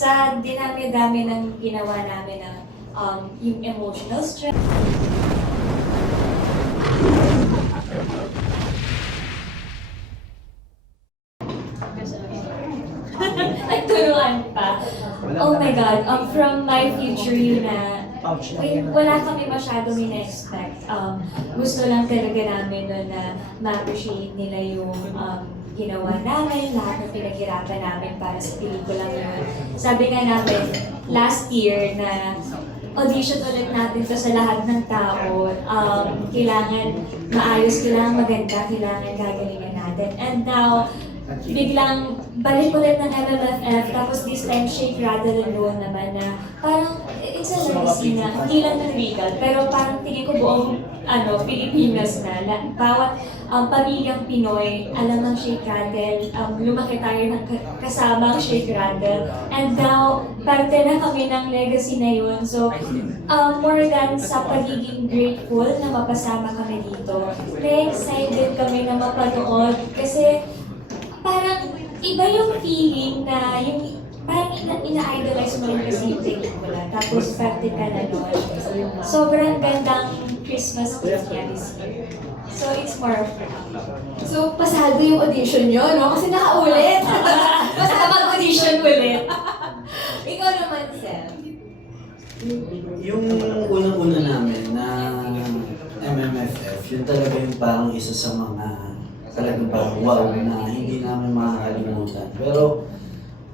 Sa dinami-dami ng ginawa namin na yung emotional stress. Nagturuan pa. Oh my God, from my future you na wala kami masyadong ina-expect. Gusto lang talaga namin nun na ma-appreciate nila yung ginawa namin, lahat ng pinaghirapan namin para sa pelikulang yun. Sabi nga namin, last year na audition ulit natin to sa lahat ng tao. Kailangan maayos, kailangan maganda, kailangan gagalingan natin. And now, biglang balik ulit ng MMFF, tapos this time Shake, Rattle, and Roll naman na parang it's a legacy na hindi lang ng Regal, pero parang tingin ko buong Pilipinas na. Bawat pamilyang Pinoy, alam ng Shake, Rattle, lumaki tayo ng kasama ang Shake, Rattle, and now parte na kami ng legacy na yun. So, more than sa pagiging grateful na mapasama kami dito, na-excited kami na mapanood kasi parang iba yung feeling na yung parang ina-idolize mo rin kasi yung pelikula. Tapos practical na nun. Sobrang gandang Christmas gift niya this year. So it's more of fun. So, pasado yung audition nyo, no? Kasi nakaulit. Basta mag-audition ulit. Ikaw naman, Sel. Yung unang-una namin na MMFF, yun talaga yung parang isa sa mga talagang parang wow na hindi namin makakalimutan. Pero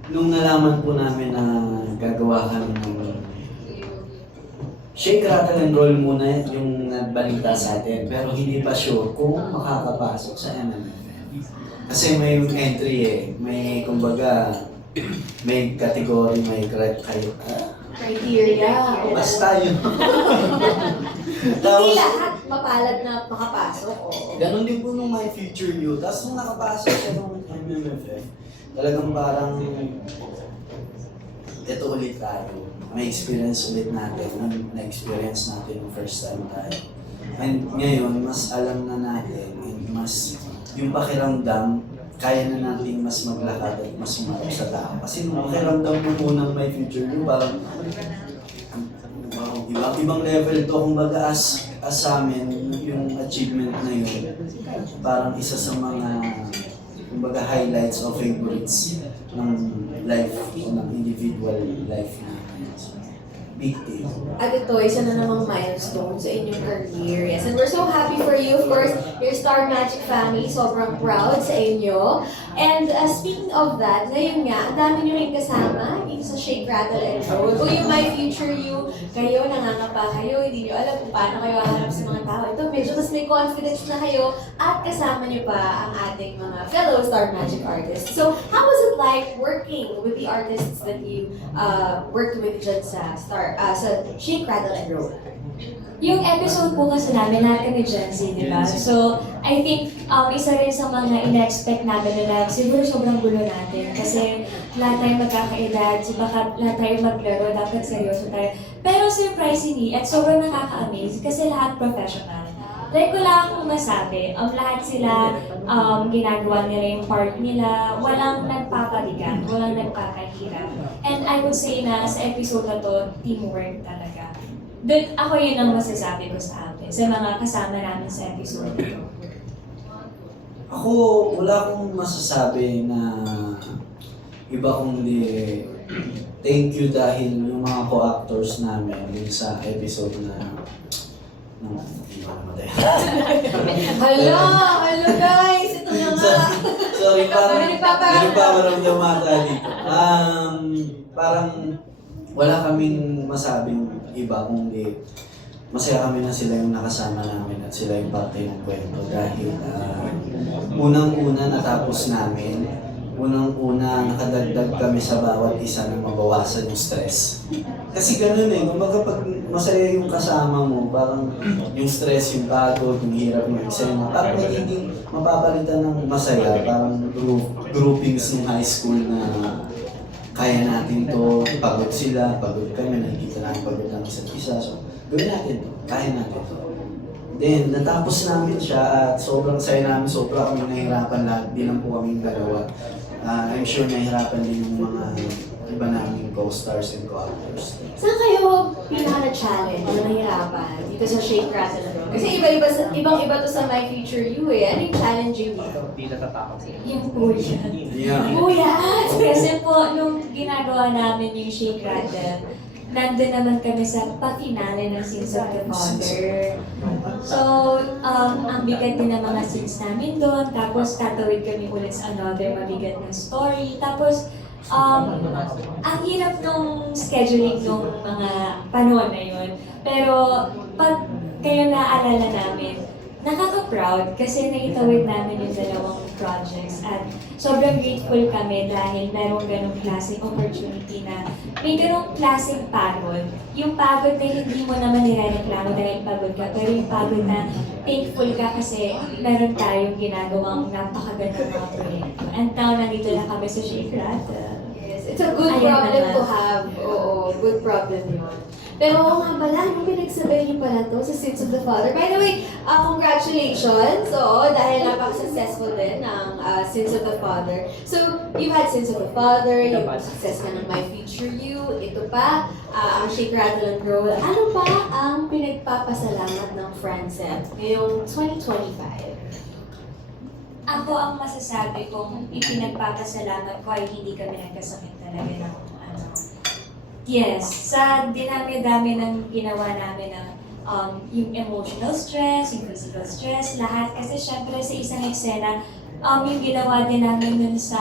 nung nalaman po namin na gagawa kami ng Shake, Rattle, and Roll muna yung nagbalita sa atin, pero hindi pa sure kung makakapasok sa MMFF. Kasi may entry may kumbaga, may category, may Criteria. basta yun. Hindi lahat mapalad na makapasok. Ganon din po nung My Future You. Tapos nung nakapasok siya nung MMFF, talagang parang ito ulit tayo. May experience ulit natin. Na-experience natin yung first time tayo. And ngayon, mas alam na natin and mas yung pakiramdam, kaya na natin mas maglakad at mas umarap sa tao. Kasi nung pakiramdam mo unang My Future You, parang ibang level to. Kumbaga as sa amin, yung achievement na yun, parang isa sa mga kumbaga highlights o favorites ng life o ng individual life na big deal. At ito, isa na namang milestone sa inyong career. Yes, and we're so happy for you. Of course, your Star Magic family, sobrang proud sa inyo. And speaking of that, ngayon nga, ang dami nyo rin kasama dito sa Shake, Rattle, and Roll. Kung yung My Future You, kayo, nangangapa kayo, hindi nyo alam kung paano kayo haharap sa mga tao. Ito, medyo mas may confidence na kayo at kasama nyo pa ang ating mga fellow Star Magic artists. So, how was it like working with the artists that you worked with dyan sa Shake, Rattle, and Roll? Yung episode po kasi namin, lahat kami Gen Z, di ba? So, I think isa rin sa mga ina-expect namin na siguro sobrang gulo natin. Kasi lahat tayo magkakaedad, baka lahat tayo maglaro, dapat seryoso tayo. Pero surprisingly, at sobrang nakaka-amaze kasi lahat professional. Like, wala akong masabi. Lahat sila ginagawa nila yung part nila. Walang nagpapabigat, walang nagpapahirap. And I would say na sa episode na to, teamwork talaga. Doon, ako yun ang masasabi ko sa amin, sa mga kasama namin sa episode na to. Ako, wala akong masasabi na iba kundi thank you dahil yung mga co-actors namin din sa episode na Hello guys! Ito na nga! Sorry, parang Hindi pa maramdamata dito. Parang wala kaming masabing iba kundi masaya kami na sila yung nakasama namin at sila yung parte ng kwento dahil unang-una natapos namin, unang-una nakadagdag kami sa bawat isa na mabawasan yung stress. Kasi ganun kumbaga pag masaya yung kasama mo, parang yung stress, yung pagod, yung hirap ng eksena, parang magiging mapapalitan ng masaya, parang groupings ng high school na kaya natin to, pagod sila, pagod kami, nakikita namin pagod ng isa't isa. So, gawin natin to, kaya natin to. Then, natapos namin siya at sobrang saya namin, sobrang kami nahihirapan lahat, di lang po kaming dalawa. I'm sure nahihirapan din yung mga iba naming co-stars and co-actors. Saan kayo pinaka-challenge na nahirapan dito sa Shake, Rattle, Roll? Kasi ibang-iba to sa My Future You eh. Ano yung challenging dito? Hindi natatakot sila. Yung puyat. Yeah. Buyat! Kasi po, nung ginagawa namin yung Shake Rattle, nandun naman kami sa pa-finale ng Sins of the Father. So, ang bigat din ng mga scenes namin doon. Tapos, tatawid kami ulit sa another mabigat na story. Tapos, ang hirap nung scheduling nung mga panahon na yun. Pero, pag kayo naaalala namin, nakaka-proud kasi naitawid namin yung dalawang projects at sobrang grateful kami dahil merong ganong klaseng opportunity na may ganong klaseng pagod. Yung pagod na hindi mo naman nirereklamo dahil pagod ka, pero yung pagod na thankful ka kasi meron tayong ginagawang napakagandang mga proyekto. And now, nandito na kami sa Shake Rattle. Yes, it's a good Ayan problem naman. to have. Oo, good problem yun. Pero oo nga pala, nung pinagsabay niyo pala to sa Sins of the Father. By the way, congratulations! Oo, dahil napaka-successful din ng Sins of the Father. So, you've had Sins of the Father, yung success ka ng My Future You, ito pa, ang Shake, Rattle, and Roll. Ano pa ang pinagpapasalamat ng Francet ngayong 2025? Ako ang masasabi kong ipinagpapasalamat ko ay hindi kami nagkasakit talaga ng ano. Yes, sa dinami-dami ng ginawa namin ng yung emotional stress, yung physical stress, lahat. Kasi syempre sa isang eksena, yung ginawa din namin nun sa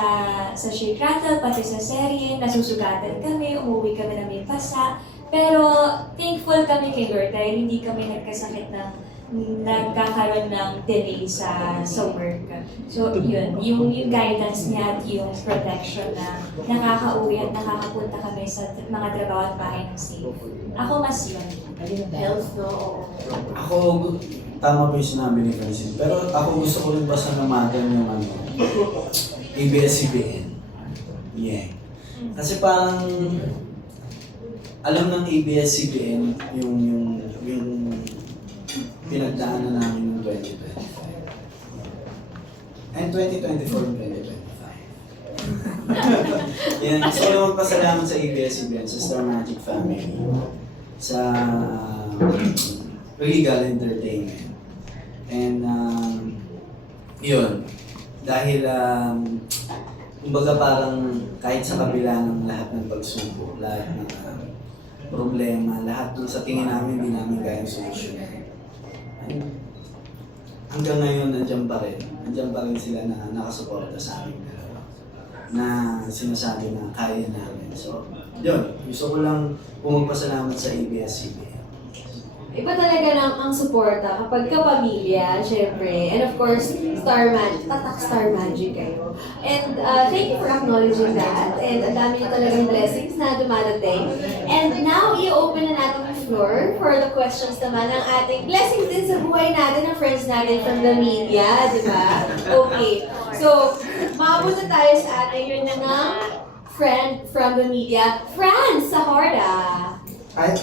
Shake Rattle, pati sa serye, nasusugatan kami, umuwi kami na may pasa. Pero thankful kami kay Lord dahil hindi kami nagkasakit ng nagkakaroon ng delay sa work. So, yun. Yung guidance niya at yung protection na nakaka-uwi at nakakapunta kami sa mga trabaho at bahay ng safe. Ako mas yun. Health, no? Oo. Ako, tama po yung sinabi ni Francine. Pero ako gusto ko rin pasalamatan yung ABS-CBN. Yeah. Kasi parang, alam ng ABS-CBN yung pinagdaanan namin ng 2025. And 2024 and 2025. Yan. Gusto ko lang magpasalamat sa ABS-CBN, sa Star Magic Family, sa Regal Entertainment. And yun. Dahil kumbaga parang kahit sa kabila ng lahat ng pagsubok, lahat ng problema, lahat ng sa tingin namin hindi namin kayang solusyonan. Hanggang ngayon, nandiyan pa rin. Nandiyan pa rin sila na nakasuporta sa amin dalawa. Na sinasabi na kaya namin. So, yun. Gusto ko lang pumagpasalamat sa ABS-CBN. Iba talaga lang ang suporta kapag kapamilya, syempre. And of course, Star Magic, tatak Star Magic kayo. And thank you for acknowledging that. And ang dami niyo talagang blessings na dumadating. And now, i-open na natin yung floor for the questions naman ng ating blessings din sa buhay natin, ng friends natin from the media, di ba? Okay. So, makapunta tayo sa ating yun na nga friend from the media, Franz Sahorda. Ay,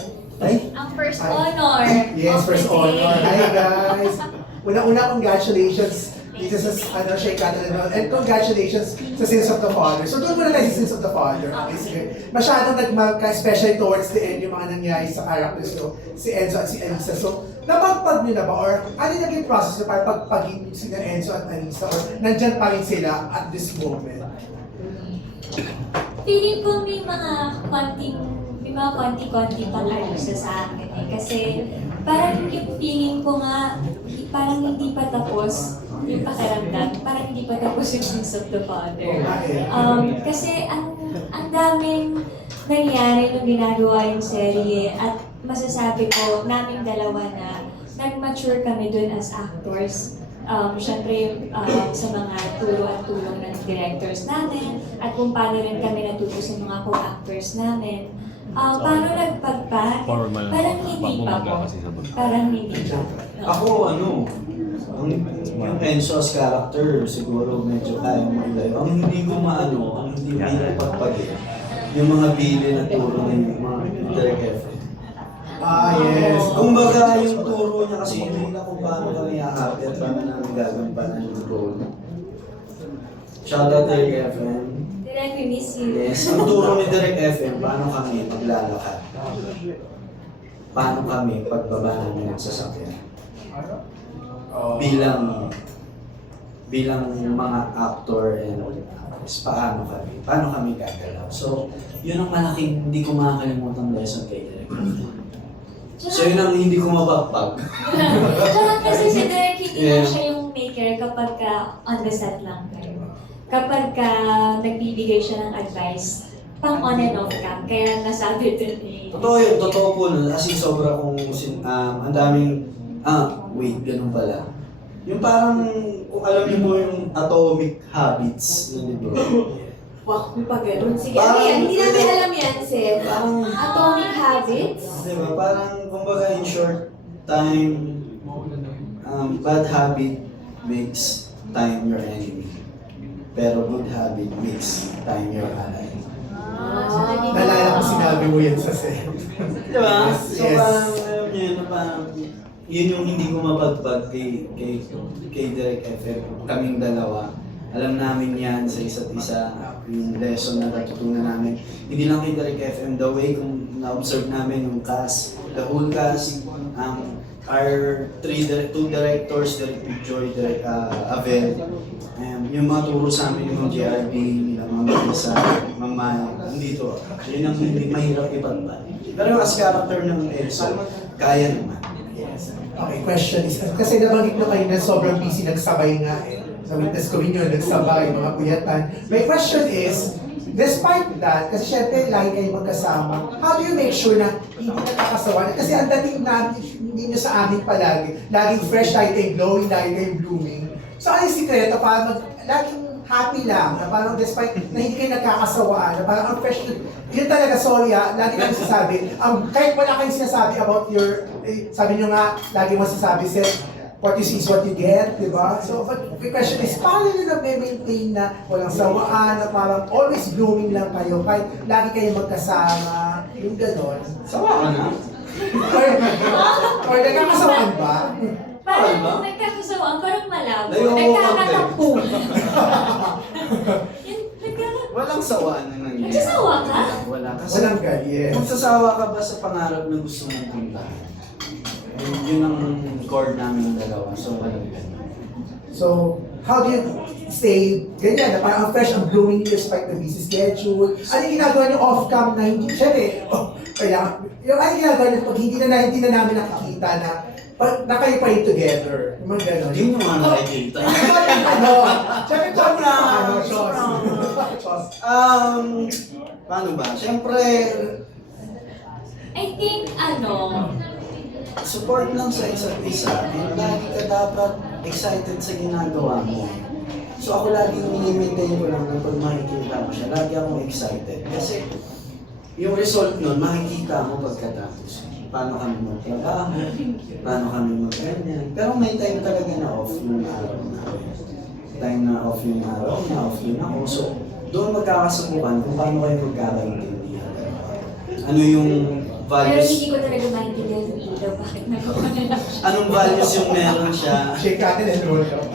Ang first honor. yes, of first the honor. day. Hi guys! Una-una, congratulations dito sa Shake Rattle and Roll. And congratulations sa Sins of the Father. So doon muna tayo sa Sins of the Father. Okay, sige. Masyadong nagmagka-special towards the end yung mga nangyari sa characters nyo, si Enzo at si Anissa. So, napagpag nyo na ba? Or ano yung naging process na para pagpagin sila Enzo at Anissa? Or nandyan pa rin sila at this moment? Feeling ko may mga konti-konti pang ayusa sa akin eh. Kasi parang yung feeling ko nga, parang hindi pa tapos yung pakiramdam. Parang hindi pa tapos yung Sins of the Father. Kasi ang daming nangyari nung ginagawa yung serye at masasabi ko naming dalawa na nag-mature kami dun as actors. Siyempre sa mga turo at tulong ng directors namin at kung paano rin kami natuto sa mga co-actors namin. Paano nagpagpa? Parang hindi pa po. Parang hindi pa. Ako, yung Enzo as character, siguro medyo kaya mailayo. Ang hindi ko ang hindi ko pagpagin, yung mga bili na turo ng mga Derek Efren. Yes. Kumbaga, yung turo niya kasi hindi na kung paano kami aarte at paano namin gagampanan yung role. Shoutout Derek Efren. Direk, we miss you. Yes, ang turo ni Direk FM, paano kami maglalakad? Paano kami pagbaba namin ng sasakyan? Bilang mga actor and actress, paano kami gagalaw? So, yun ang malaking hindi ko makakalimutan lesson kay Direk. So, yun ang hindi ko mapagpag. Tsaka kasi si Direk, hindi lang Yeah. siya yung maker kapag ka on the set lang kayo. Kapag ka nagbibigay siya ng advice, pang on and off cam, kaya nasabi din eh. Totoo yun, totoo po nun. As in, sobra kong, ang daming, wait, ganun pala. Yung parang, kung alam niyo mo yung Atomic Habits ng libro. Wow, may pa ganun. Sige, ano Parang- yan? Hindi namin alam yan, Seth. Parang, Atomic Habits? diba, parang, kumbaga in short time, bad habit makes time your enemy. Pero good habit makes time your ally. Nalala ko sinabi mo yan sa set. Diba? Yes, So yes. parang, alam niyo yun, parang, yun yung hindi ko mapagpag kay Direk FM, kaming dalawa. Alam namin yan sa isa't isa, yung lesson na natutunan namin. Hindi lang kay Direk FM, the way kung na-observe namin yung cast, the whole cast, our two directors, Direk Joy, Direk Avel, yung mga turo sa amin yung JRB, yung mga Marisa, Mamay, nandito. Yun ang hindi mahirap ipagpag. Pero yung as character ng Elso, kaya naman. Yes. Okay, question is, kasi nabanggit nyo kayo na sobrang busy, nagsabay nga eh. Sa witness ko rin yun, nagsabay, mga kuyatan. My question is, despite that, kasi syempre lagi kayo magkasama, how do you make sure na hindi nakakasawa? Kasi ang dating namin, hindi nyo sa amin palagi, laging fresh, lagi kayong glowing, lagi kayong blooming. So ano yung sikreto para laging happy lang, na parang despite na hindi kayo nagkakasawaan, na parang ang fresh, yun talaga, sorry lagi kang sasabi, kahit wala kayong sinasabi about your, sabi nyo nga, lagi mo sasabi, Seth, what you see is what you get, di ba? So, but the question is, paano nyo na-maintain na walang sawaan, na parang always blooming lang kayo, kahit lagi kayo magkasama, yung gano'n. Sawa ka na. Or nagkakasawaan ba? Parang Ba? nagkakasawaan, parang malabo. Layo mo Nagkakatampo. Walang sawaan na nangyayari. Nagsasawa ka? Wala. Kasi Walang yes. magsasawa ka ba sa pangarap na gusto mong puntahan? Yun ang core namin dalawa. So, walang ganun. So, how do you stay ganyan, na parang ang fresh, ang blooming despite the busy schedule? Ano yung ginagawa niyo off-cam na hindi, syempre, kailangan, yung ano yung ginagawa niyo pag hindi na namin nakikita na na kayo pa rin together? Yung mga gano'n. Hindi mo nga nakikita. Ano? Syempre, Chos na, ano, Chos. Chos. Paano ba? Siyempre, I think, support lang sa isa't isa. And lagi ka dapat excited sa ginagawa mo. So ako laging mini-maintain ko lang na pag makikita mo siya, lagi akong excited. Kasi yung result nun, makikita mo pagkatapos. Paano kami magtrabaho, paano kami mag-ganyan. Pero may time talaga na off yung araw na. Time na off yung araw, na off yun ako. So doon magkakasubukan kung paano kayo magkakaintindihan. Ano yung pero values, hindi ko talaga maintindihan yung ilaw. Bakit nagawa na lang siya? anong values yung meron siya, Shake natin and roll up.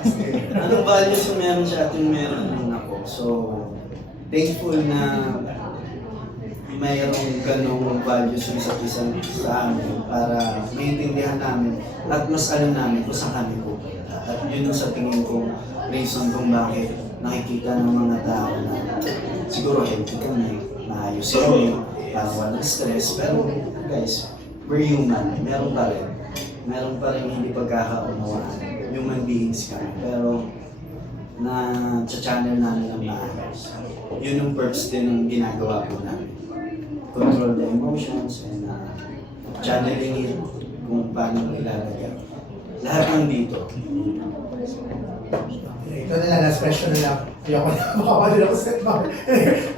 anong values yung meron siya at yung meron din ako. So, thankful na mayroong ganong values yung isa't isa sa amin para maintindihan namin at mas alam namin kung saan kami pupunta. At yun ang sa tingin ko reason kung bakit nakikita ng mga tao na siguro healthy kami, maayos kami, parang walang stress. Pero guys, we're human. Meron pa rin hindi pagkakaunawaan. Human beings kami. Pero na-channel namin ang maayos. Yun yung perks din ng ginagawa po namin. Control the emotions and channeling it kung paano ilalagay. Lahat ng dito. Ito na lang, last question na lang. Ayoko na, makamadil ako sa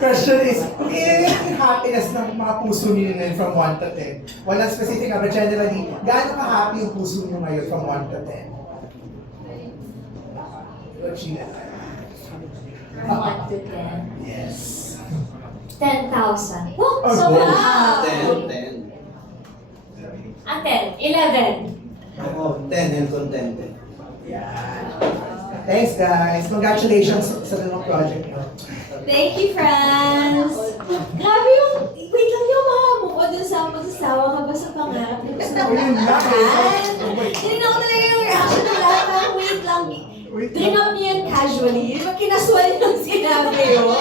question is, yung happiness ng mga puso niyo ngayon from 1 to 10? Walang specific, but generally, gaano ka-happy yung puso niyo ngayon from 1 to 10? Sheila. From 1 to 10. Yes. 10,000. Wow! Oh, So, wow. wow! 10. 10. 11. Ako, 10 and contented. Yan. Thanks guys. Congratulations sa ganung project nyo. Thank you, Franz! Grabe yung, wait lang yung mahamok ko dun sa magsasawa ka ba sa pangarap mo? Gusto mo Ayun lang. Tinignan ko talaga yung reaction ng lahat. Parang wait lang. Bring up niya yan casually. Di ba kinasual yung sinabi yun?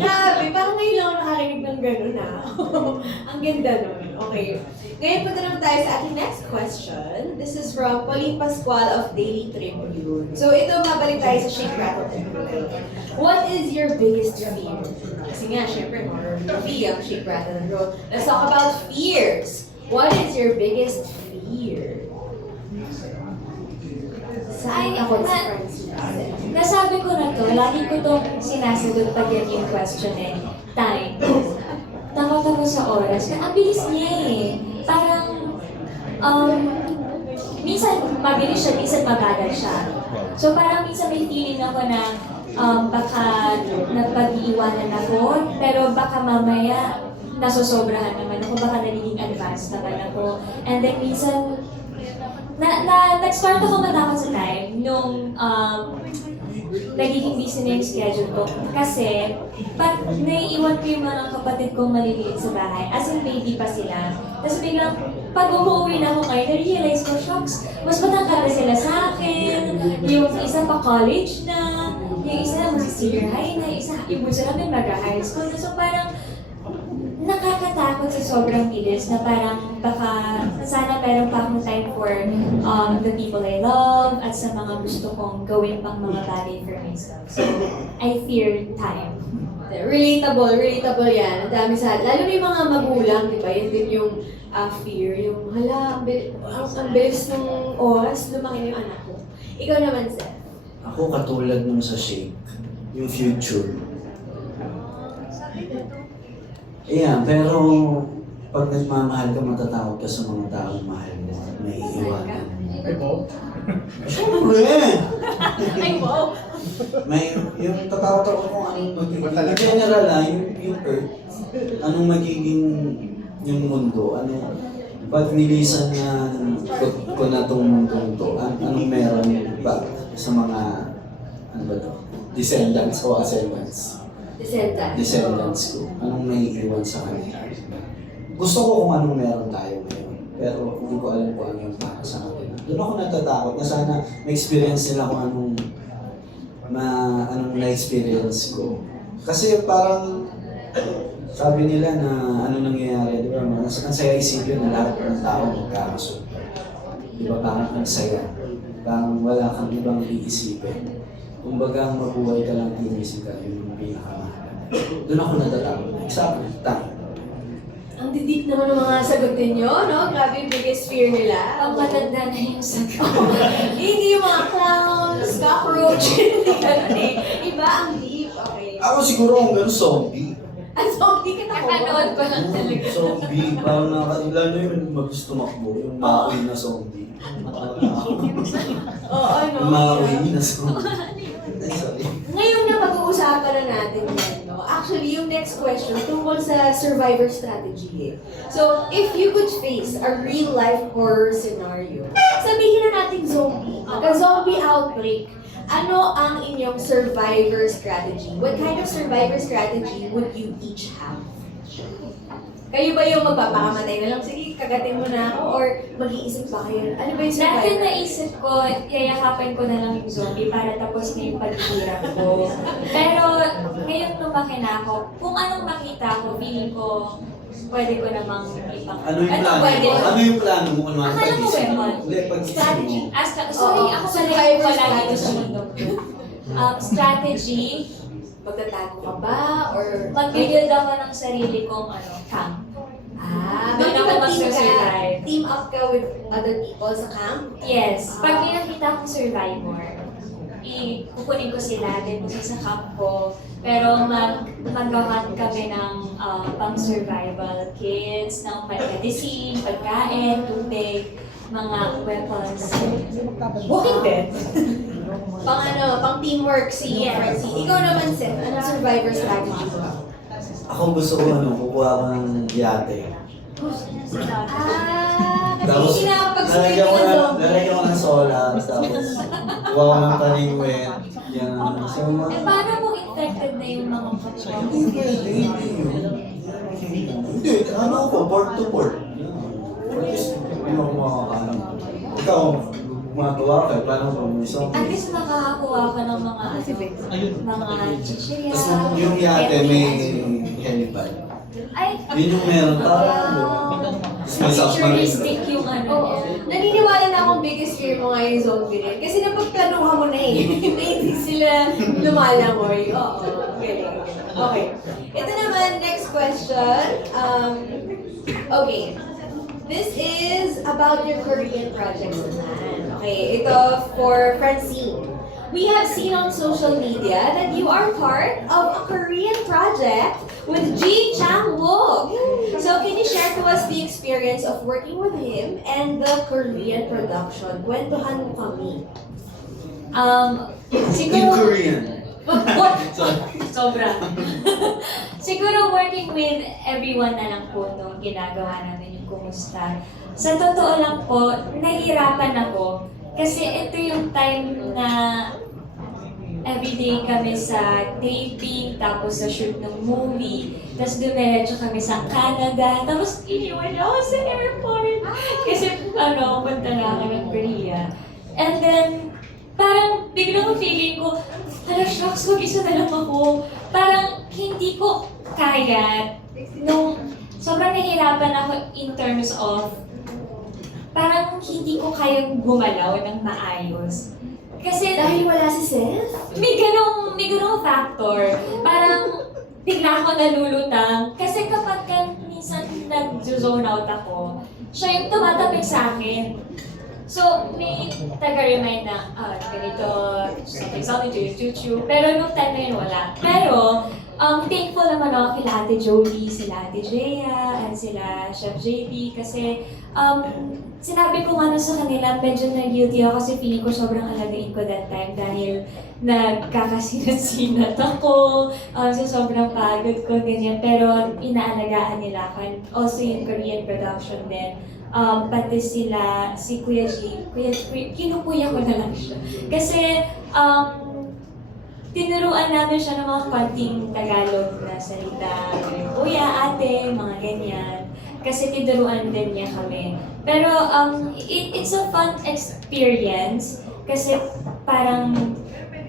Grabe, parang ngayon lang ako nakarinig ng gano'n na. Ang ganda nun. Okay. Ngayon punta naman tayo sa ating next question. This is from Pauline Pascual of Daily Tribune. So ito, mabalik tayo sa Shake, Rattle, Roll. What is your biggest fear? Kasi nga, syempre, horror movie ang Shake, Rattle, and Roll. Let's talk about fears. What is your biggest fear? Saan ako sa Francis? Nasabi ko na to, lagi ko tong sinasagot pag yan yung question eh. Time. Takot ako sa oras. Ang bilis niya eh. Parang, minsan mabilis siya, minsan mabagal siya. So parang minsan may feeling ako na baka napag-iiwanan ako, pero baka mamaya nasosobrahan naman ako, baka nagiging advanced naman ako. And then minsan, nag-start ako matakot sa time nung nagiging busy na yung schedule ko. Kasi, pag naiiwan ko yung mga kapatid kong maliliit sa bahay, as in baby pa sila, tapos biglang, pag umuwi na ako ngayon, na-realize ko, shocks, mas matangkad na sila sa akin, yung isa pa college na, yung isa mag-senior high na, yung bunso namin mag-high school na. So parang, nakakatakot sa sobrang bilis na parang baka sana meron pa akong time for the people I love at sa mga gusto kong gawin pang mga bagay for myself. So, I fear time. Relatable yan. Ang dami sa lalo na yung mga magulang, di ba? Yun din yung fear, yung hala, ang bilis ng oras, lumaki na yung anak ko. Ikaw naman, Seth. Ako katulad nung sa Shake, yung future. Yeah, pero pag nagmamahal ka, matatakot ka sa mga taong mahal mo at may iiwanan. Ay, Bob. Siyempre! Ay, wow! May, yung tatakot ako kung anong magiging, in general yung Earth, anong magiging yung mundo, pag nilisan na ko na itong mundong to, anong meron ba sa mga, ano ba to, descendants o ascendants? Descendants ko. Anong may iwan sa kanila. Gusto ko kung anong meron tayo ngayon. Pero hindi ko alam kung ano yung para sa kanila. Doon ako natatakot na sana ma-experience nila kung anong na-experience ko. Kasi parang sabi nila na ano nangyayari, di ba? Ang saya isipin na lahat ng tao magkakaso. Di ba? Parang ang saya. Parang wala kang ibang iisipin. Kumbaga, mabuhay ka lang inisip ka, yun yung pinakamahalaga. Doon ako natatakot. Exactly, time. Ang didik naman ng mga sagutin nyo, no? Grabe yung biggest fear nila. Pag matanda na yung sagot. Hindi yung mga clowns, cockroach, hindi ganun eh. Iba ang deep, okay. Ako siguro ang gano'n zombie. Ang zombie ka na Kakanood ko lang talaga. Zombie, parang nakakatila na yun, mag-gusto tumakbo, yung Maui na zombie. Oo, ano? Yung Maui na zombie. Ay, sorry. Ngayon na pag-uusapan na natin yan, no? Actually, yung next question tungkol sa survivor strategy. So, if you could face a real-life horror scenario, sabihin na natin zombie, zombie outbreak, ano ang inyong survivor strategy? What kind of survivor strategy would you each have? Kayo ba yung magpapakamatay na lang? Sige, kagatin mo na ako. Or mag-iisip ba kayo? Ano ba yung Dati survivor? naisip ko, yayakapin ko na lang yung zombie para tapos na yung paghihirap ko. Pero ngayon lumaki na ako, kung anong makita ko, feeling ko, pwede ko namang ipang... Ano yung plano pwede mo? ko? Ano yung plano mo? Ano Akala ko weapon. Hindi, pag-isip Strategy. mo. Sorry, Oo. ako Survivor pala wala dito sa strategy. mundo. Strategy, Magtatago ka ba? Or mag-build ako ng sarili kong camp. Doon ako mag-survive. Team up ka with other people sa camp? Yes. Pag may nakita akong survivor, kukunin ko sila, din ko sa camp ko. Pero magawa kami ng pang-survival kits, ng medicine, pagkain, tubig, mga weapons. Walking Dead? Pang teamwork si Francie. Ikaw naman, Seth, ano survivor strategy mo? Ako gusto ko kukuha ko ng yate. Kasi lalagyan ko ng ng zombie. solar, tapos kuha ko ng paningwit. Yan. So, Eh, paano kung affected na yung mga kapwa mo? Hindi, ano ako, port to port. At least, hindi ako makakalam. Ikaw, gumagawa ka, paano kung may song? At least nakakakuha ka ng mga chichirya. Tapos yung yate may helipad. Ay, Yun yung meron parang, futuristic yung ano Oo. niya. Naniniwala na akong biggest fear mo ngayon yung zombie rin. Kasi napagplanuhan mo na eh. Na hindi sila lumalangoy. Oo. Galing. Okay. Ito naman, next question. Okay. This is about your Korean projects naman. Okay, ito for Francine. We have seen on social media that you are part of a Korean project with Ji Chang-wook. So can you share to us the experience of working with him and the Korean production? Kwentuhan mo kami. in Siguro, Korean. sobra. Siguro working with everyone na lang po nung ginagawa namin yung kumusta. Sa totoo lang po, nahirapan ako. Kasi ito yung time na everyday kami sa taping, tapos sa shoot ng movie, tapos dumiretso kami sa Canada, tapos iniwan niya ako sa airport. Kasi punta na ako ng Korea. And then, parang biglang feeling ko, hala shucks, mag-isa na lang ako. Parang hindi ko kaya. Sobrang nahirapan ako in terms of, parang hindi ko kayang gumalaw ng maayos. Kasi Dahil wala si Seth? may ganong factor. Parang bigla ako nalulutang. Kasi kapag minsan nag-zone out ako, siya yung tumatapik sa akin. So, may taga-remind na, ganito, something to you. Pero nung time na yun, wala. Pero, thankful naman ako kila Ate Jolie, sila Ate Jea, at sila Chef JB. Kasi, sinabi ko nga sa kanila, medyo na-guilty ako kasi feeling ko sobrang alagain ko that time dahil nagkakasinat-sinat ako, so sobrang pagod ko, ganyan. Pero inaalagaan nila ako. And also yung Korean production din. Pati si Kuya G, kinukuya ko na lang siya. Kasi, tinuruan namin siya ng mga konting Tagalog na salita. Kuya, ate, mga ganyan. Kasi tinuruan din niya kami. Pero, it's a fun experience. Kasi parang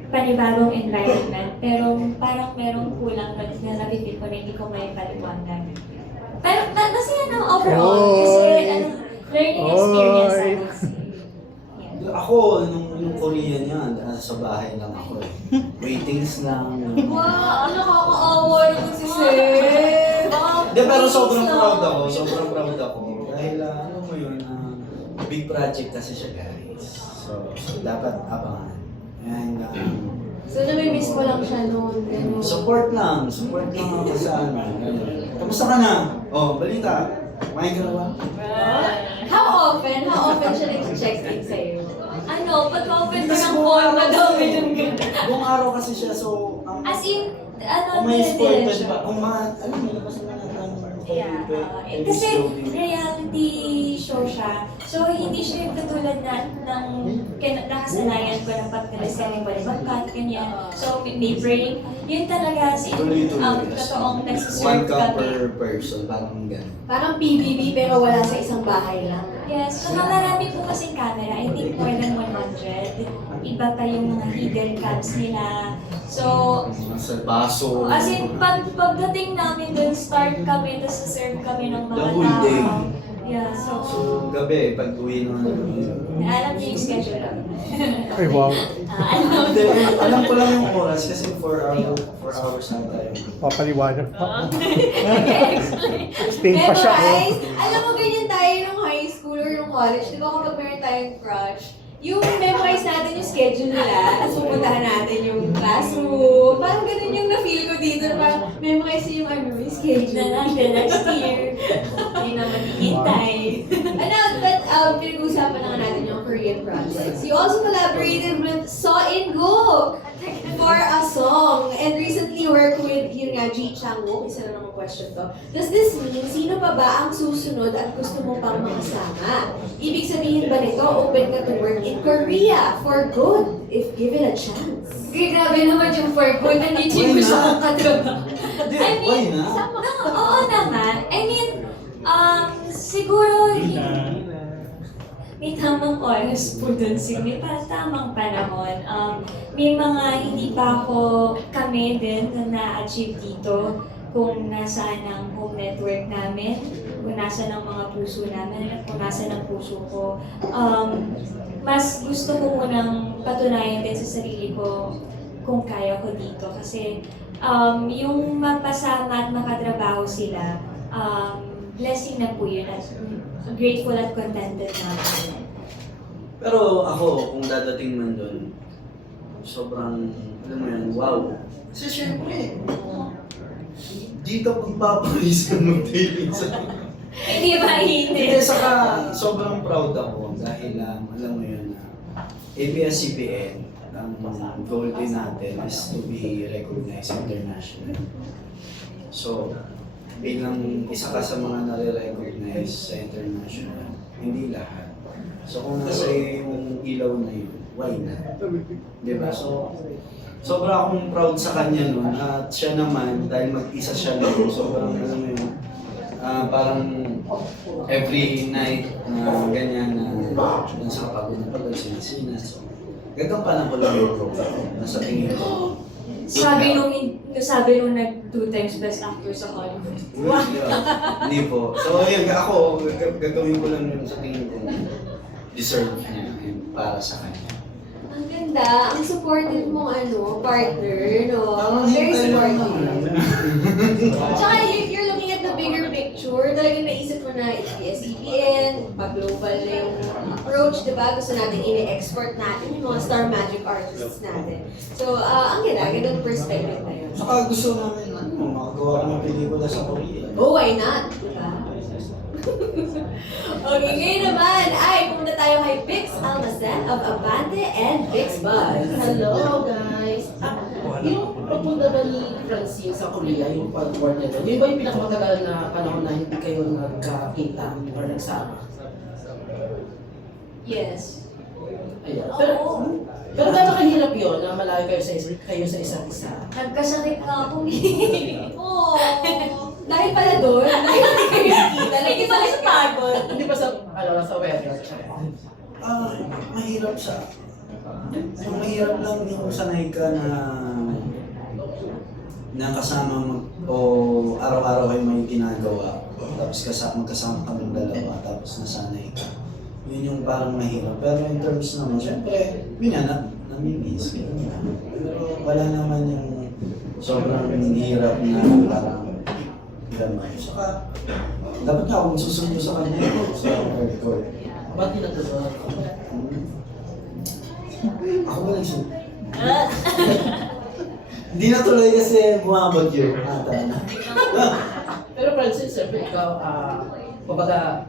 panibagong environment. Pero parang merong kulang na napipil ko na hindi ko may paliwanag. Pero masaya na overall kasi learning experience I would say. Yeah. Ako, nung Korean yan, sa bahay lang ako eh. Waitings lang. Wow, nakakaawa naman si Seth. Hindi, pero sobrang proud ako. Sobrang proud ako. Dahil, ano mo yun, big project kasi siya, guys. So dapat abangan. And, So, nami-miss mo lang siya noon. support lang ako sa ano. Kamusta ka na? Oh, balita. Kumain ka na ba? How often siya nag-check in sa'yo? Pag-open ko ng phone, madami yung ganun. Buong araw kasi siya, so... As in, kung may spoiled siya. ba? Kung alam mo, kasi Yeah. Kasi reality show siya. So, hindi siya yung katulad ng nakasanayan ko ng pagkalisari, balibagkat, ganyan. So, may break. Yun talaga totoong nagsiserve One cup kami. per person, parang gano'n. Parang PBB pero wala sa isang bahay lang. Yes, saka marami po kasing camera. I think more than 100. Iba pa yung mga hidden cams nila. So, Sa baso. as in, pagdating namin dun, start kami, tapos serve kami ng mga The whole day. Yeah, so, So, gabi, pag uwi naman. alam niyo yung schedule namin. Ay, wow. Hindi, alam ko lang yung oras kasi 4 hours na tayo. Papaliwanag pa. Explain. Explain pa siya. Guys, alam mo ganyan tayo nung high school or nung college. Di ba kapag meron tayong crush, yung memorize natin yung schedule nila, tapos pupuntahan natin yung classroom. Parang ganun yung na-feel ko dito. Parang memorize yung yung schedule. Na lang, the next year. Hindi naman hihintay. But pinag-uusapan na nga natin yung Korean projects. You also collaborated with Seo In-guk for a song. And recently worked with yun nga, Ji Chang-wook. Isa na naman question to. Does this mean, sino pa ba ang susunod at gusto mo pang makasama? Ibig sabihin ba nito, open ka to work in Korea for good if given a chance? Grabe naman yung for good. Nandito yung Why gusto not? kong katrabaho. Hindi, I mean, why not? Oo naman. I mean, siguro, may tamang oras po dun. May tamang panahon. May mga hindi pa kami din na na-achieve dito kung nasaan ang home network namin, kung nasaan ang mga puso namin, at kung nasaan ang puso ko. Mas gusto ko munang patunayan din sa sarili ko kung kaya ko dito. Kasi yung mapasama at makatrabaho sila, blessing na po yun at grateful at contented na ako. Pero ako, kung dadating man doon, sobrang, alam mo yan, wow. Kasi syempre, dito pagpapawisan mo taping sa... Hindi Hindi, mainit. saka sobrang proud ako dahil alam mo yun, ABS-CBN, ang goal din natin is to be recognized internationally. So, bilang isa ka sa mga nare-recognize sa international, hindi lahat. So kung nasa yung ilaw na yun, why not? Diba? So, sobra akong proud sa kanya nun at siya naman, dahil mag-isa siya nun, sobrang alam mo yun, parang every night na ganyan na nasa kapagod na pagod, sinasinas. So, gagampanan ko lang yung program. Nasa tingin ko. Sabi nung nag 2 times best actor sa Hollywood. Hindi po. So yun, ako, gagawin ko lang yun sa tingin ko. Deserve niya and para sa kanya. Ang ganda, ang supportive mong partner, no? Very supportive. Tsaka you're looking at the bigger picture. Talagang naisip mo na ABS-CBN, pag-global na yung approach, di ba? Gusto natin i-export natin yung mga Star Magic artists natin. So, ang ganda ng perspective na yun. Saka gusto namin, makagawa ng pelikula sa Korea. Oh, why not? Di ba? Okay, ngayon naman ay pumunta tayo kay Vix Almacen of Abante and Vix Buzz. Hello guys! Yung pagpunta ba ni Francine sa Korea, yung pag-work niya doon, yun ba yung pinakamatagal na panahon na hindi kayo nagkakita or nagsama? Yes. Ayan. Pero gano'n kahirap yun na malayo kayo sa isa't isa? Nagkasakit na ako. Oh, dahil pala doon, dahil hindi kayo nakita, Hindi pala sa pagod. Hindi ba sa weather? Mahirap siya. Yung mahirap lang yung sanay ka na kasama mo o araw-araw ay may ginagawa. Tapos magkasama kami dalawa, tapos nasanay ka. Yun yung parang mahirap. Pero in terms naman, syempre, yun nga, namimiss. Pero wala naman yung sobrang hirap na parang gano'n. Saka, dapat nga akong susundo sa kanya sa record. Ba't di natuloy? Ako ba nagsundo? Hindi natuloy kasi bumabag yun. Pero Francine, siyempre ikaw, kumbaga,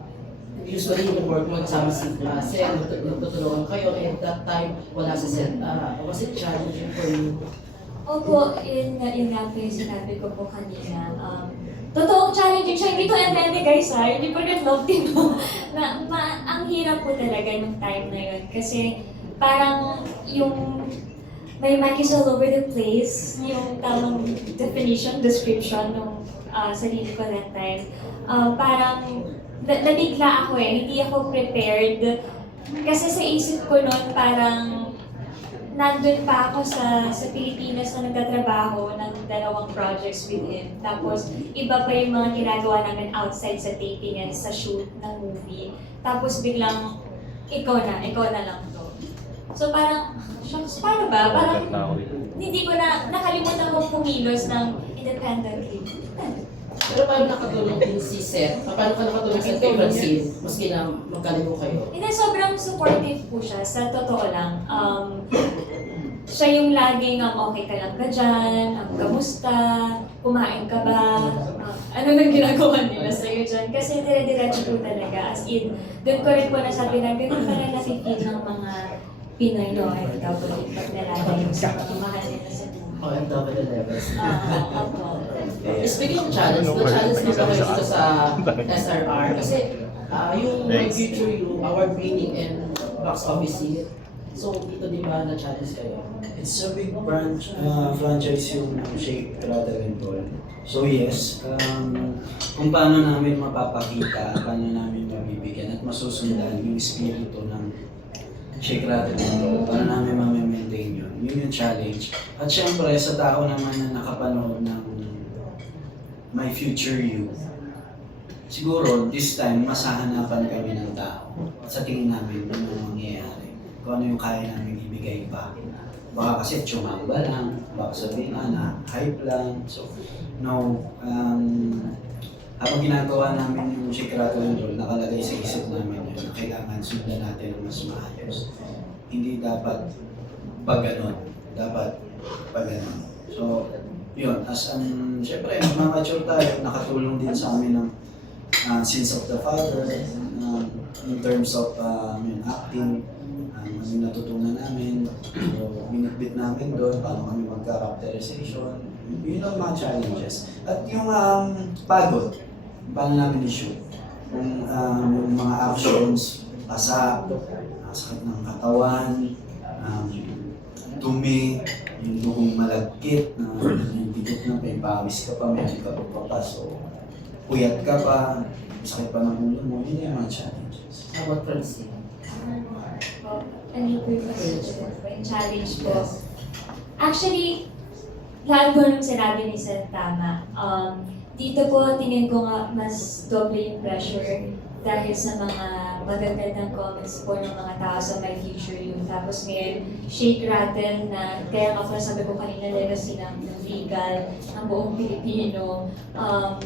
usually yung work mo kasama si Sen, nagtutulungan kayo, and that time, wala si Sen. Was it challenging for you? Opo, yun nga po yung sinabi ko po kanina. Totoong challenging siya. Hindi ko endeme guys ha. Hindi ko rin love team mo. Ang hirap po talaga ng time na yun. Kasi parang yung may monkeys all over the place. Yung tamang definition, description ng sarili ko that time. Parang nabigla ako hindi ako prepared. Kasi sa isip ko noon parang nandun pa ako sa Pilipinas na nagtatrabaho ng 2 projects with him. Tapos, iba pa yung mga ginagawa namin outside sa taping and sa shoot ng movie. Tapos biglang, ikaw na lang to. So parang, shucks, paano ba? Parang, hindi ko nakalimutan ko pumilos ng independently. Pero paano nakatulong din si Seth? Paano ka nakatulong sa kay Francine? Maski na magkalimu kayo? Hindi, sobrang supportive po siya. Sa totoo lang, siya yung laging, okay ka lang ba dyan? Kamusta? Kumain ka ba? Ano nang ginagawa nila sa'yo dyan? Kasi dire-diretso po talaga. As in, doon ko rin po nasabi na ganun pala natin ng mga Pinoy no, OFW pag nalala yung sa pagmamahal nila sa buhay. OFW levels. Opo. Speaking of challenge, na-challenge mo ba kayo dito sa SRR? Kasi yung My Future You, award-winning and box office hit. So, dito di ba na-challenge kayo? It's a big franchise yung Shake, Rattle and Roll. So yes, kung paano namin mapapakita, paano namin mabibigyan at masusundan yung espiritu ng Shake, Rattle and Roll, paano namin ma-maintain yun. Yun yung challenge. At syempre, sa tao naman na nakapanood ng My Future You, siguro this time, masahanapan kami ng tao. At sa tingin namin, ano yung mangyayari. Kung ano yung kaya namin ibigay pa. Baka kasi tsumamba lang, baka sabihin na hype lang. So, no, habang ginagawa namin yung Shake, Rattle and Roll, nakalagay sa isip namin yun na kailangan sundan natin ng mas maayos. Hindi dapat pag ganon, dapat pag ganon. So, yun, syempre, mag-mature tayo, nakatulong din sa amin ng Sins of the Father, in terms of acting, ano yung natutunan namin, so, binitbit namin doon, paano kami mag-characterization, yun ang mga challenges. At yung pagod, paano namin i-shoot, kung yung mga actions, pasak, sakit ng katawan, dumi, yung buhong malagkit, yung bigot na may pawis ka pa, may ka pa, so puyat ka pa, sakit pa ng ulo mo, yun yung mga challenges. How about Francine? Ano po yung question po? Yung challenge po. Actually, lahat po nung sinabi ni Seth tama. Dito po, tingin ko nga mas doble yung pressure dahil sa mga magagandang comments po ng mga tao sa My Future You. Tapos ngayon, Shake, Rattle na, kaya nga sabi ko kanina, legacy ng legal, ng buong Pilipino,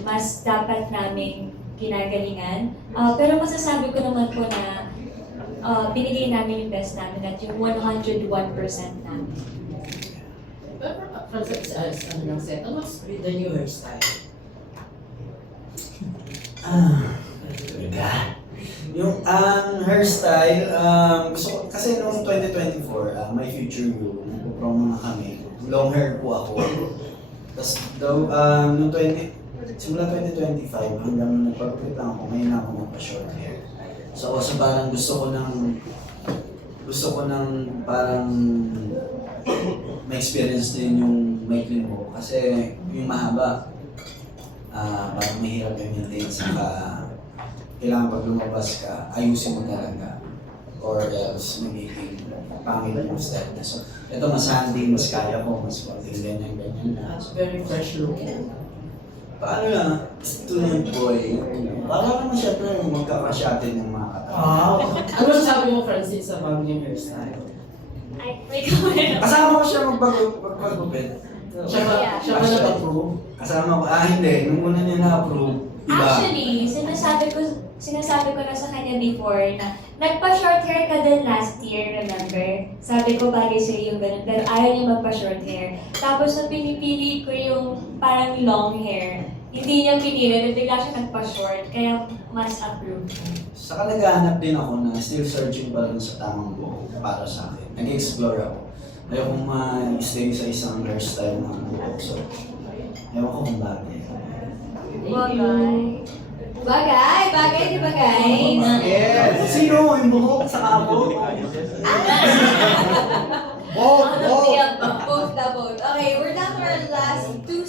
mas dapat naming ginagalingan. Pero masasabi ko naman po na binigay namin yung best namin at yung 101% namin. Pero Francine, ano lang set, what's with the new hairstyle? Yung hairstyle, gusto ko, kasi noong 2024, My Future You, nagpo-promo na kami. Long hair po ako. Tapos noong simula 2025, hanggang nung nagpagpapit lang ako, ngayon ako magpa-short hair. So parang gusto ko ng parang ma-experience din yung maikling mo. Kasi yung mahaba, parang mahirap yung maintain, saka kailangan pag lumabas ka, ayusin mo talaga. Or else, magiging pangit yung style na. So, ito mas handy, mas kaya ko, mas konting ganyan-ganyan na. It's very fresh looking. Paano na, student boy, parang naman syempre magkakasyatin ng mga katawan. Ano sabi mo, Francine, sa bagong yung hairstyle? Ay, may comment. Kasama ko siya magpagupit. Siya ba nag-approve? Kasama ko, hindi, nung una niya na-approve, iba. Actually, sinasabi ko na sa kanya before na nagpa-short hair ka din last year, remember? Sabi ko bagay sa'yo yung ganun, pero ayaw niya magpa-short hair. Tapos nung pinipili ko yung parang long hair, hindi niya pinili, bigla siya nagpa-short, kaya mas approved. Saka naghahanap din ako na still searching pa rin sa tamang buhok para sa akin. Nag-explore ako. Ayokong ma-stay sa isang hairstyle ng buhok. So, ewan ko kung bakit. Bagay, di bagay? Yes! Sino? Yung buhok sa abo? Both. Okay, we're down to our last two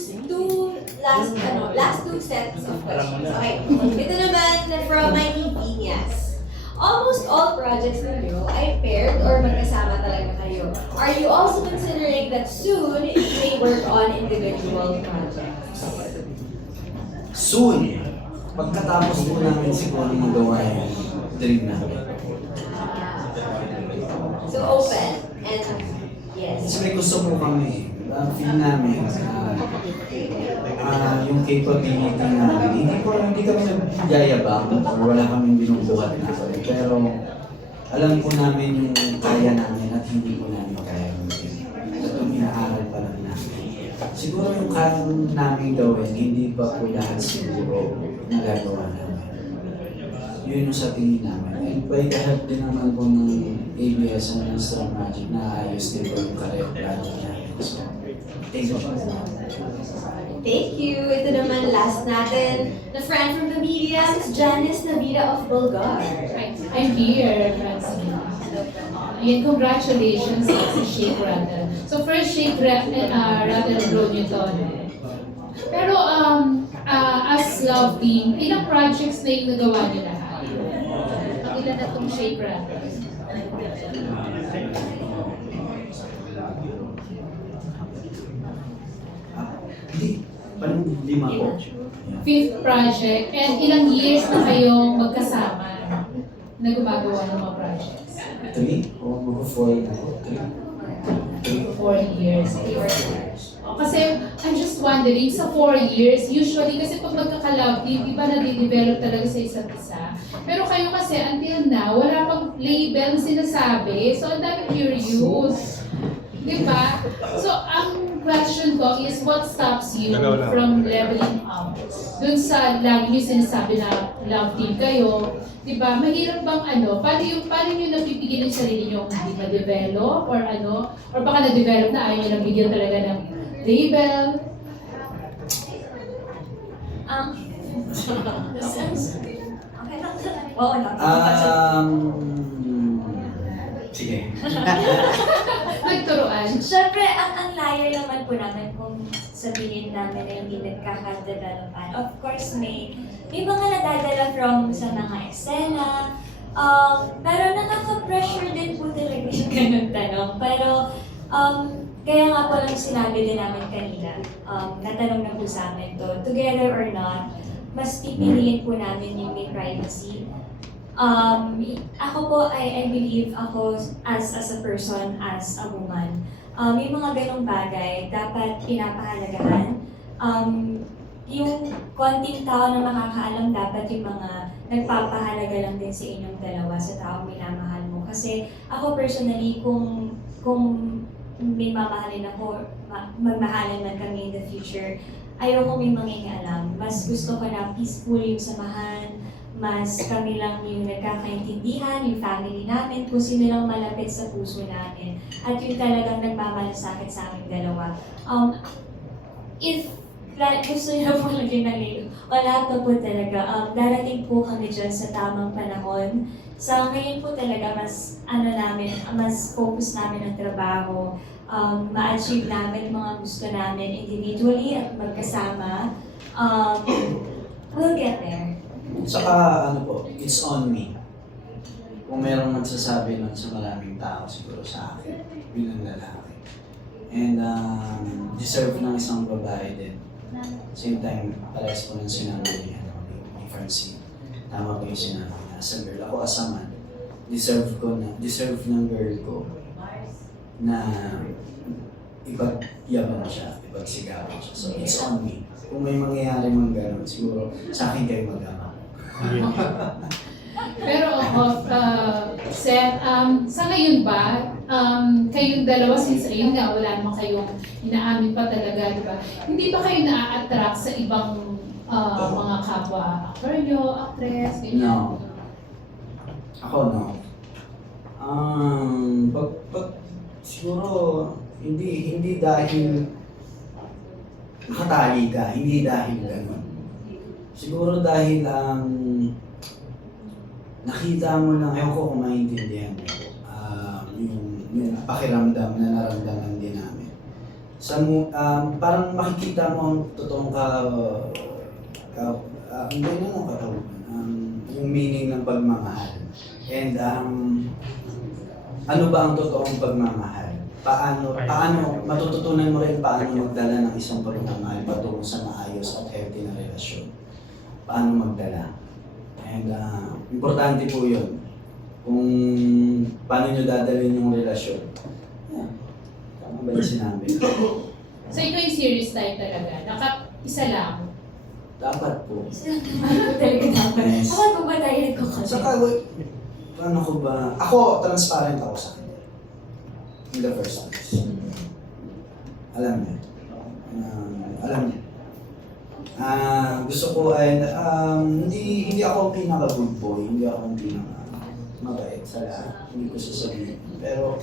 sets of questions. Okay, ito naman from my Vinyas. Almost all projects ninyo ay paired or magkasama talaga kayo. Are you also considering that soon you may work on individual projects? Soon. Pagkatapos po namin siguro magawa yung dream namin. So open and yes. Kasi may gusto po kami. Feel namin yung capability namin. Hindi kami nagyayabang or wala kaming binubuhat namin. Pero alam po namin yung kaya namin at hindi po namin kaya gawin. At yung inaaral pa lang namin. Siguro yung kaya namin gawin, hindi pa po lahat siguro nagagawa namin. Yun yung sa tingin namin. And by the help din naman po ng ABS and ng Star Magic na ayos din po yung career project namin. So, thank you. Thank you. Ito naman last natin, the friend from the media, Miss Janice Navida of Bulgar. I'm here, Francine. Ayan, congratulations sa Shake Rattle. So first Shake Rattle Grow nyo to. Pero as Love Team, ilang projects na yung nagawa nyo lahat? Ilan na itong Shake Rattle? Hindi, parang 5 po. Fifth project, and ilang years na kayong magkasama na gumagawa ng mga projects? 3 o mag-4 na ako. 4 years. Kasi I'm just wondering, sa 4 years, usually kasi pag magkaka-love team, iba na-develop talaga sa isa't isa. Pero kayo kasi until now, wala pang label sinasabi. So ang dami curious. Diba? So ang question ko is, what stops you from leveling up? Dun sa lagi niyo sinasabi na love team kayo, diba? Mahirap bang paano nyo napipigil yung sarili nyo kung hindi ma-develop or or baka na-develop na ayaw nyo nang bigyan talaga ng label? Okay lang. Oo, Sige. Nagturuan. Siyempre, ang layo naman po namin kung sabihin namin na hindi nagkaka-developan. Of course, may mga nadadala from sa mga eksena. Pero nakaka-pressure din po talaga yung ganun tanong. Pero, kaya nga po lang sinabi din namin kanina, natanong na po sa amin to, together or not, mas pipiliin po namin yung may privacy. Ako po, I believe ako as a person, as a woman, yung mga ganong bagay dapat pinapahalagahan. Yung konting tao na makakaalam, dapat yung mga nagpapahalaga lang din sa inyong dalawa, sa taong minamahal mo. Kasi ako personally, kung may mamahalin ako, magmahalin man kami in the future, ayoko may mangingialam. Mas gusto ko na peaceful yung samahan, mas kami lang yung nagkakaintindihan, yung family namin, kung sino lang malapit sa puso namin. At yung talagang nagmamalasakit sa aming dalawa. If gusto niyo po lagyan ng lilo, wala pa po talaga. Darating po kami dyan sa tamang panahon. Sa ngayon po talaga, mas focus namin ang trabaho. Ma-achieve namin mga gusto namin individually at magkasama. We'll get there. Saka it's on me. Kung merong magsasabi nun sa maraming tao, siguro sa akin, bilang lalaki. And deserve ng isang babae din. Same time, parehas po ng sinabi ni Francine. Tama po yung sinabi niya. As a girl, ako as a man, deserve ng girl ko na ipagyabang siya, ipagsigawan siya. So it's on me. Kung may mangyayari mang gano'n, siguro sa akin kayo mag-ama. Pero Seth, sa ngayon ba, kayong dalawa, since ayun nga, wala naman kayong inaamin pa talaga, di ba? Hindi ba kayo na-attract sa ibang mga kapwa actor nyo, actress, ganyan? No. Ako, no. Siguro, hindi dahil nakatali ka, hindi dahil gano'n. Siguro dahil nakita mo lang, ewan ko kung maintindihan mo, yung pakiramdam na naramdaman din namin. Parang makikita mo ang totoong yung meaning ng pagmamahal. And ano ba ang totoong pagmamahal? Paano matututunan mo rin paano magdala ng isang pagmamahal patungo sa maayos at healthy na relasyon. Paano magdala. And importante po yun. Kung paano nyo dadalhin yung relasyon. Yeah. Tama ba yung sinabi? So ikaw yung serious type talaga? Isa lang? Dapat po. Talaga dapat. Yes. Ako po ba tayo ko kasi? Saka, paano ko ba? Ako, transparent ako sa kanya. In the first place. Alam niya. Alam niya. Gusto ko ay, hindi ako ang pinaka-good boy, hindi ako ang pinaka-mabait sa lahat. Hindi ko sasabihin. Pero,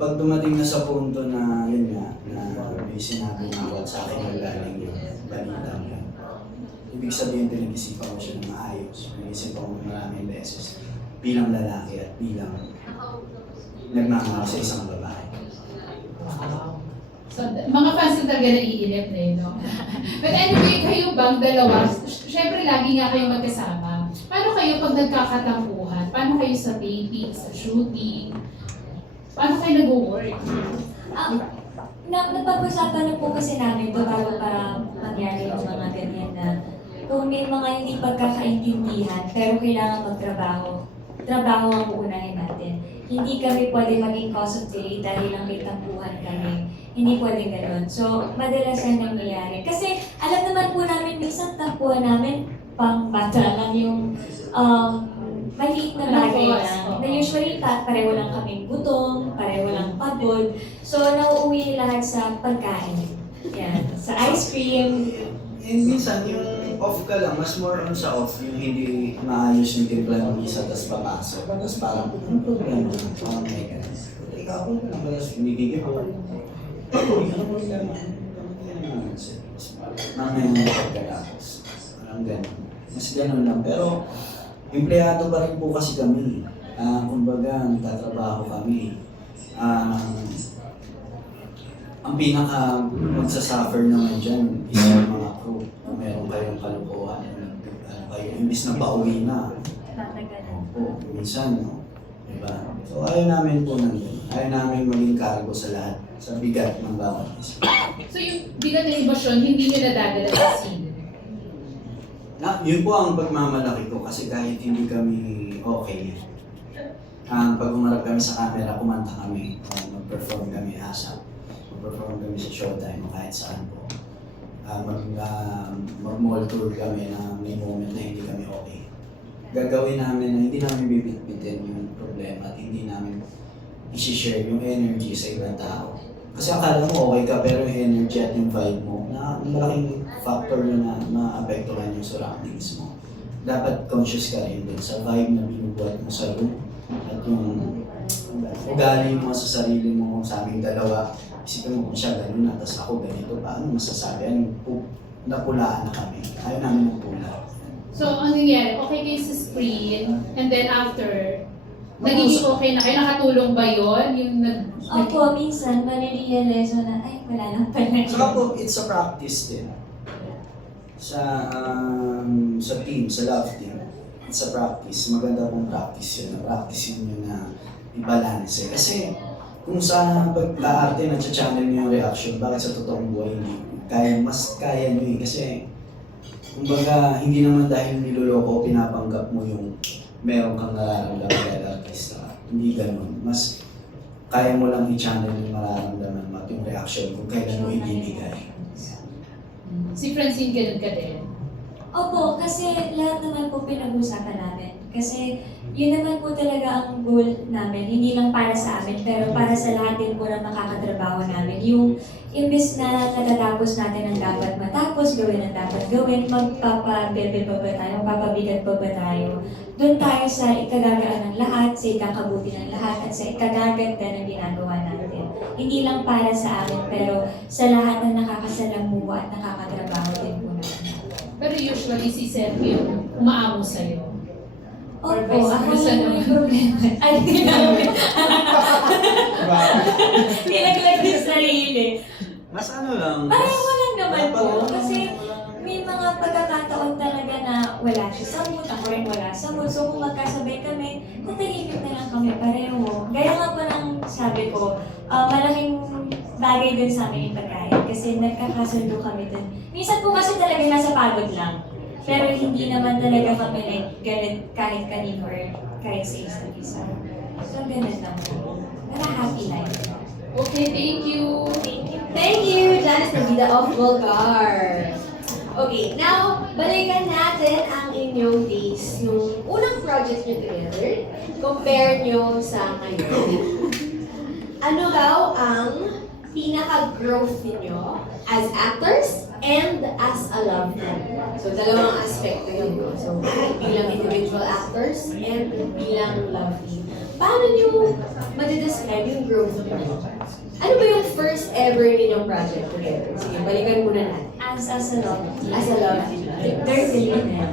pag dumating na sa punto na, yun nga, na may sinabi na ako at sa akin ang galing yung balita mo, ibig sabihin pinag-isipan ko siya ng maayos, pinag-isipan ko maraming beses. bilang lalaki at bilang nagmamahal sa isang babae. So, mga fans na talaga naiinip na yun, no? But anyway, kayo bang dalawa, syempre lagi nga kayong magkasama. Paano kayo pag nagkakatampuhan? Paano kayo sa taping, sa shooting? Paano kayo nag-work? Napag-usapan na po kasi namin ito bago pa mangyari yung mga ganyan na kung may mga hindi pagkakaintindihan pero kailangan magtrabaho, trabaho ang uunahin natin. Hindi kami pwede maging cause of delay dahil lang may tampuhan kami. Hindi pwede gano'n. So, madalas yan nangyayari. Kasi alam naman po namin, minsan tampuhan namin pang bata lang yung maliit na bagay lang. Na usually, pareho lang kaming gutom, pareho lang pagod. So, nauuwi lahat sa pagkain. Yan. Sa ice cream. And minsan, yung off ka lang, mas more on sa off, yung hindi maayos yung timpla ng isa, tapos papasok. Tapos parang, ano problema? Parang may ka. Ikaw ko lang, balas, umigigil ako. Hindi ka na po nila mamaya na pagkatapos. Parang gano'n. Mas gano'n lang. Pero, empleyado pa rin po kasi kami. Kumbaga, nagtatrabaho kami. Ang pinaka magsasuffer naman dyan is yung mga crew. Kung meron kayong kalukuhan, kayo, imbis na pauwi na. Opo, minsan, no? Diba? So ayaw namin po nandun. Ayaw namin maging cargo sa lahat, sa bigat ng bawat isa. So yung bigat ng emosyon, hindi nyo nadadala sa scene? Yun po ang pagmamalaki ko kasi kahit hindi kami okay, pag umarap kami sa camera, kumanta kami, mag-perform kami ASAP. Mag-perform kami sa showtime o kahit saan po. Mag-mall tour kami na may moment na hindi kami okay. Gagawin namin na hindi namin bibitbitin yung problema at hindi namin isi-share yung energy sa ibang tao. Kasi akala mo okay ka pero yung energy at yung vibe mo, na malaking factor yun na maapektuhan yung surroundings mo. Dapat conscious ka rin din sa vibe na binubuhat mo sa room at yung ugali mo sa sarili mo sa aming dalawa. Isipin mo kung siya gano'n na, tapos ako ganito, paano masasabi? Napulaan na kami. Ayaw namin magpula. So, ang nangyari, okay kayo sa screen, and then after, nagiging okay na kayo? Nakatulong ba yun? Yung Opo, minsan, marirealize mo na, ay, wala lang pala. Saka po, it's a practice din. Sa team, sa love team, it's a practice. Maganda pong practice yun. Practice yun na i-balance. Kasi kung sa pag-aarte, nag-channel nyo yung reaction, bakit sa totoong buhay hindi kaya, mas kaya nyo eh. Kasi kumbaga, hindi naman dahil niloloko, pinapanggap mo yung meron kang nararamdaman dahil artista. Hindi ganun. Mas kaya mo lang i-channel yung mararamdaman mo at yung reaction kung kailan mo ibibigay. Si Francine, ganun ka din? Opo, kasi lahat naman po pinag-usapan namin. Kasi yun naman po talaga ang goal namin, hindi lang para sa amin, pero para sa lahat din po na makakatrabaho namin. Yung imbes na natatapos natin ang dapat matapos, gawin ang dapat gawin, magpapabebe pa ba tayo, magpapabigat pa ba tayo. Doon tayo sa ikagagaan ng lahat, sa ikakabuti ng lahat, at sa ikagaganda ng ginagawa natin. Hindi lang para sa amin, pero sa lahat ng nakakasalamuha at nakakatrabaho din po natin. Pero usually si Seth yung umaamo sa'yo. Or Opo, vice ako versa yung may naman. problema. Ay, hindi namin. Nilaglag yung sarili. Mas ano lang. Pareho lang naman po. Kasi may mga pagkakataon talaga na wala siya sa mood, ako rin wala sa mood. So kung magkasabay kami, tatahimik na lang kami pareho. Gaya nga po ng sabi ko, malaking bagay din sa amin yung pagkain. Kasi nagkakasundo kami dun. Minsan po kasi talaga nasa pagod lang. Pero hindi naman talaga kami like galit kahit kanino or kahit sa isa't isa. So ganun lang po. Para happy life. Okay, thank you. Thank you, Janice Nabida of Volgar. Okay, now, balikan natin ang inyong days nung unang project nyo together. Compare nyo sa ngayon. Ano daw ang pinaka-growth ninyo as actors and as a love team? So, dalawang aspekto yun. No? So, bilang individual actors and bilang love team. Paano nyo madidescribe yung growth nyo? Ano ba yung first ever ninyong project together? Sige, balikan muna natin. As a love team. As a love team. Dirty Linen.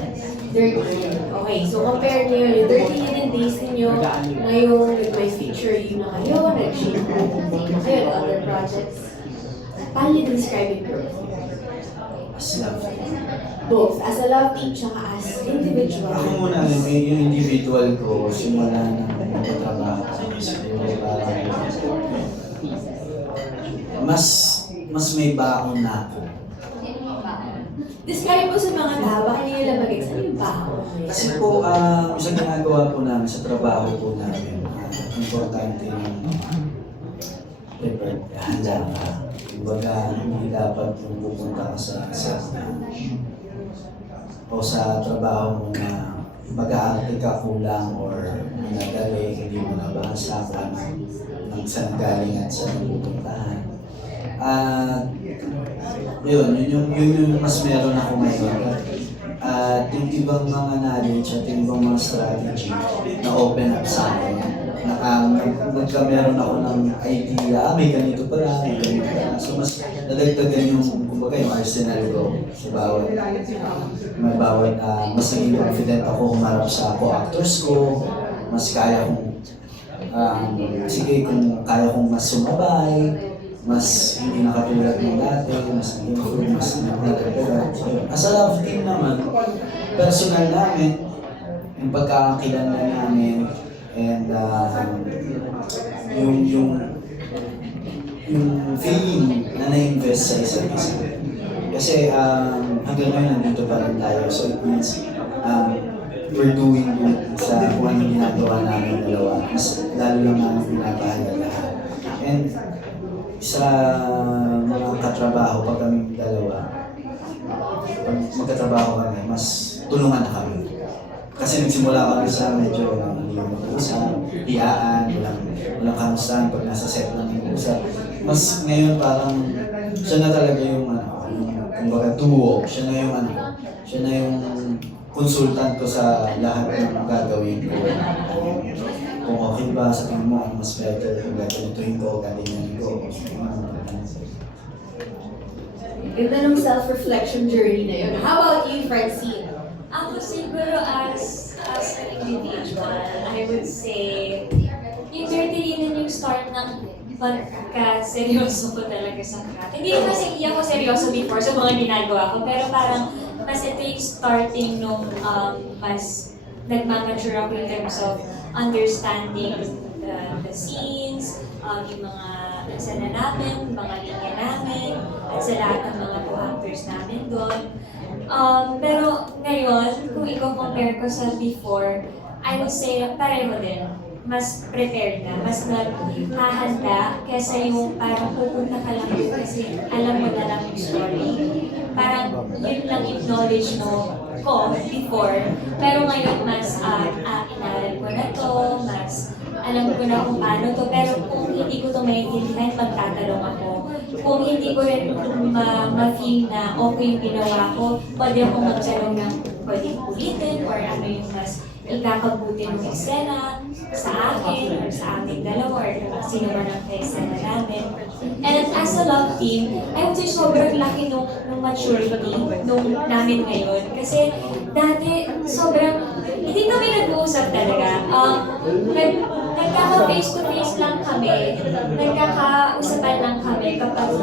13. Okay, so compare niyo yung 13 days ninyo ngayong may feature you na kayo, nag-shape na kayo, other projects. Paano niyo describe yung growth? As love. Both, as a love team, tsaka as individual. Ako muna, yung individual ko, simula na magtatrabaho siguro parang mas may baon na ako. Describe mo sa mga tao, baka hindi nila mag-ex, ano yung baho? Kasi po, sa ginagawa po namin, sa trabaho po namin, importante yung handa ka. Kumbaga, hindi dapat yung pupunta ka sa set o sa trabaho mo na mag-aarte ka kulang or nagali, hindi mo nabasa kung saan galing at saan pupuntahan. At yun yung mas meron ako ngayon. At yung ibang mga knowledge at yung ibang mga strategy na open up sa akin. Nagkameron ako ng idea, may ganito pala, may ganito pala. So mas nadagdagan yung, kumbaga yung arsenal ko sa bawat, mas naging confident ako humarap sa co-actors ko, mas kaya kong, sige kung kaya kong mas sumabay, mas hindi nakatulad ng dati, mas improve, mas nadagdagan. So, as a love team naman, personal namin, yung pagkakakilala namin, and yung feeling na na-invest sa isa't isa. Kasi hanggang ngayon nandito pa rin tayo. So it means we're doing good sa kung anong ginagawa namin dalawa. Mas lalo lang namin pinapahalagaan. And sa mga katrabaho, pag kami dalawa, pag magkatrabaho kami, mas tulungan na kami. Kasi nagsimula kami sa medyo hindi mag-uusap, hiyaan, walang kamustahan pag nasa set lang yung usap. Mas ngayon parang siya na talaga yung kumbaga duo, siya na yung consultant ko sa lahat ng gagawin ko. Kung okay ba sa tingin mo, mas better kung gaganituhin ko, gaganyan ko. Ganda ng self-reflection journey na yun. How about you, Francine? Ako siguro as an individual, I would say, yung 30 din yung start ng pagka-seryoso ko talaga sa craft. Hindi naman kasi hindi ako seryoso before sa mga ginagawa ko, pero parang mas ito yung starting nung mas nagmamature ako in terms of understanding the scenes, yung mga eksena namin, mga linya namin, at sa lahat ng mga co-actors namin doon. Pero ngayon, kung i-compare ko sa before, I would say pareho din. Mas prepared na, mas naghahanda kesa yung parang pupunta ka lang doon kasi alam mo na lang yung story. Parang yun lang yung knowledge mo ko before. Pero ngayon mas inaral ko na to, mas alam ko na kung paano to. Pero kung hindi ko to maintindihan, magtatanong ako. Kung hindi ko rin ma-feel na okay yung ginawa ko, pwede akong magtanong ng pwedeng ulitin or ano yung mas ikakabuti ng eksena sa akin or sa aming dalawa or sino man ang eksena namin. And as a love team, I would say sobrang laki nung maturity nung namin ngayon. Kasi dati sobrang, hindi kami nag-uusap talaga. Nagkaka-face-to-face lang kami, nagkakausapan lang kami kapag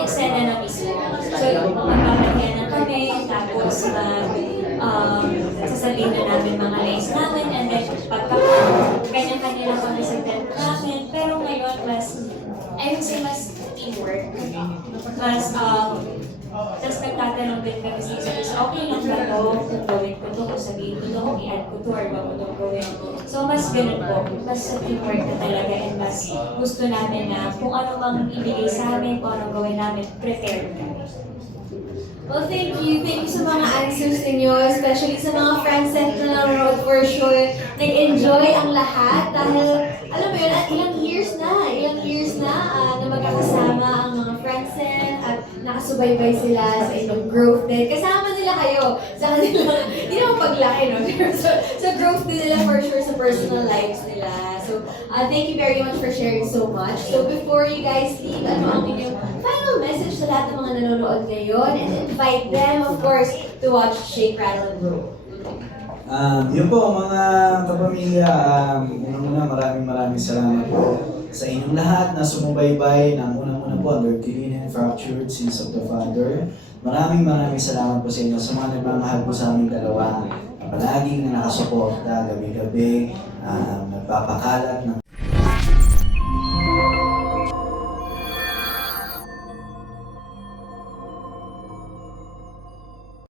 eksena na mismo. So, magpapagyan na kami, tapos sasabihin na namin mga lines namin, and then kanya-kanya lang kami sa tent namin. Pero ngayon, I would say mas teamwork. Mas, tapos nagtatanong din kami sa isa't isa, okay lang ba ito? Kung gawin ko ito, kung sabihin ko ito, kung i-add ko ito, or ba ko ito gawin. So, mas ganun po. Mas sa teamwork na talaga, and mas gusto namin na kung ano mang ibigay sa amin, kung anong gawin namin, prepared kami. Well, thank you. Thank you sa mga answers ninyo, especially sa mga friends set na nanonood for sure. Nag-enjoy ang lahat dahil, alam mo yun, ilang years na magkakasama ang mga friends set at nakasubaybay sila sa inyong growth din. Kasama nila kayo sa kanila, hindi naman paglaki, no? So growth din nila for sure sa personal lives nila. So, thank you very much for sharing so much. So, before you guys leave, ano ang inyong final message sa lahat ng mga nanonood ngayon and invite them, of course, to watch Shake, Rattle, and Roll. Yun po mga kapamilya, unang-una maraming salamat po sa inyong lahat na sumubaybay ng unang-una po under Clean and Fractured Sins of the Father. Maraming salamat po sa inyo sa mga nagmamahal po sa aming dalawa na palaging nakasuporta gabi-gabi, nagpapakalat ng